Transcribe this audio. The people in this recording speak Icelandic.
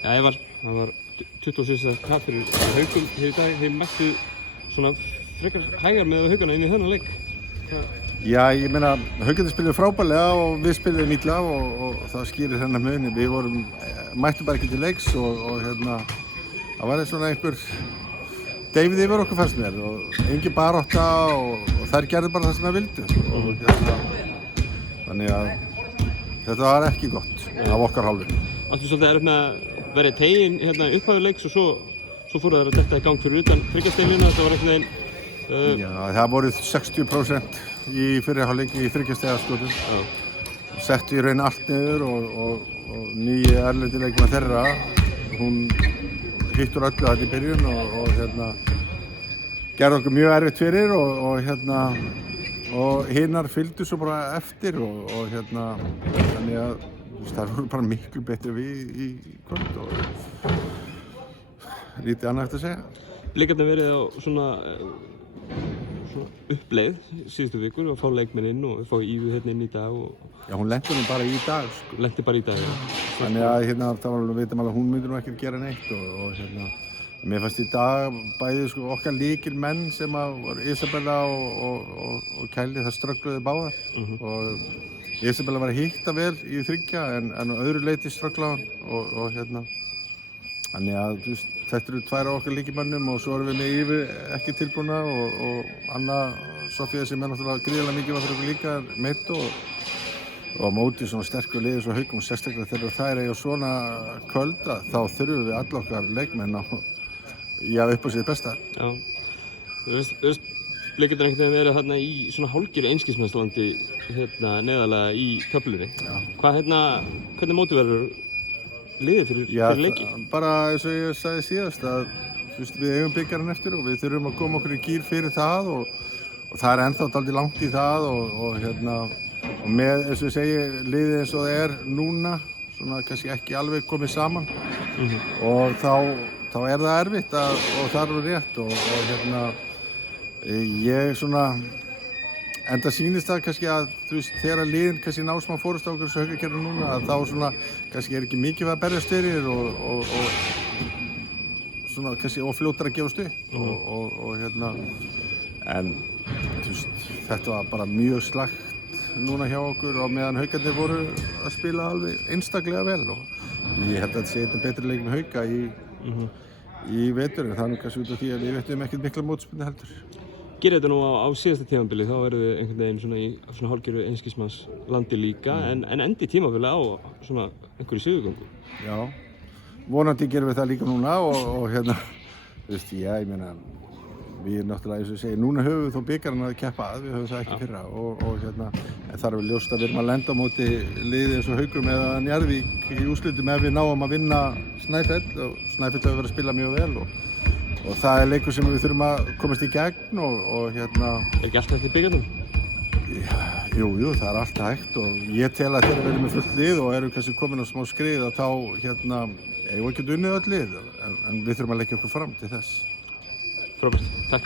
Já, það var 27. tap fyrir Haugum hér í dag. Þeir mættu svona frekar hægar með Haugana inn í þennan leik. Já, ég meina, Haugarnir spiluðu frábærlega og við spiluðum illa og það skýrir þennan muni. Við mættum bara ekki til leiks og það var svona einhver deyfið yfir okkur fannst mér og engin barátta og þær gerðu bara það sem þær vildu. Þannig að þetta var ekki gott af okkar hálfu. Áttu svolítið erfitt með að vera í tegin upphafið leiks og svo fóru þær að detta í gang fyrir utan þriggjasteginlínu. Þetta var einhvern veginn... Já, það voru 60% í fyrri hálfleik í þriggjastegaskotum. Settu í raun allt niður og nýji erlendi leikmaður þeirra, hún hittur öllu þetta í byrjun og gerði okkur mjög erfitt fyrir og hinnar fylgdu svo bara eftir og þannig að það voru bara miklu betri við í kvöld og lítið annað eftir að segja. Blikarnir verið á svona uppleið síðustu vikur og fá leikmenn inn og fá Ívu inn í dag og... Já, hún lenti nú bara í dag, sko. Lenti bara í dag, já. Þannig að það var alveg vitum alveg að hún myndi nú ekki gera neitt og mér fannst í dag bæði okkar lykilmenn sem voru Isabella og Kæli, það ströggluðu báðar og Isabella var að hitta vel í þriggja en á öðru leyti strögglaði hann þannig að þetta eru tvær af okkar lykilmönnum og svo erum við með Ívu ekki tilbúna og Anna Sofía sem náttúrulega gríðarlega mikilvæg fyrir okkur líka meitt og á móti svona sterkur liði svo Haugum og sérstaklega þegar þær eiga svona kvölda þá þurfum við alla okkar leikmenn upp á sitt besta. Já, þú veist Blikarnir einhvern veginn verið þarna í svona hálfgerðu einskismannslandi neðarlega í töflunni. Hvernig mótið verður liðið fyrir leiki? Já, bara eins og ég sagði síðast að við eigum bikarinn eftir og við þurfum að koma okkur í gír fyrir það og það er ennþá dálítið langt í það og með, eins og ég segi, liðið eins og það er núna, svona kannski ekki alveg komið saman og þá er það erfitt og það er rétt og ég svona, en það sýnist það kannski að þegar liðin kannski ná smá fórust á okkur þessu Haugakerfi núna að þá svona kannski er ekki mikið að berjast fyrir og svona kannski fljótar að gefast upp en þetta var bara mjög slakt núna hjá okkur og meðan Haugarnir voru að spila alveg einstaklega vel og ég held að þetta sé eitthvað betri leik með Hauga í vetur en það er kannski út af því að við vettum ekkert mikla mótspyrnu heldur. Gerið þetta nú á síðasta tímabili, þá verðum við einhvern veginn svona í svona hálfgerðu einskismannslandi líka en endi tímabili á svona einhverju sigurgöngu. Já, vonandi gerum við það líka núna og ég meina við náttúrulega, eins og ég segi, núna höfum við þó bikarinn að keppa að, við höfum það ekki fyrra en þar er við ljóst að við erum að lenda á móti liði eins og Haugum eða Njarðvík í úrslitum ef við náum að vinna Snæfell og Snæfell hefur verið að spila mjög vel og það er leikur sem við þurfum að komast í gegn og Er ekki alltaf eftir bikarnum? Jú, það er alltaf hægt og ég tel að þegar við erum með fullt lið og erum kannski komin á smá skrið að þá eigum við ekki unnið öll lið en við þurfum að leggja okkur fram til þess. Frábært, takk.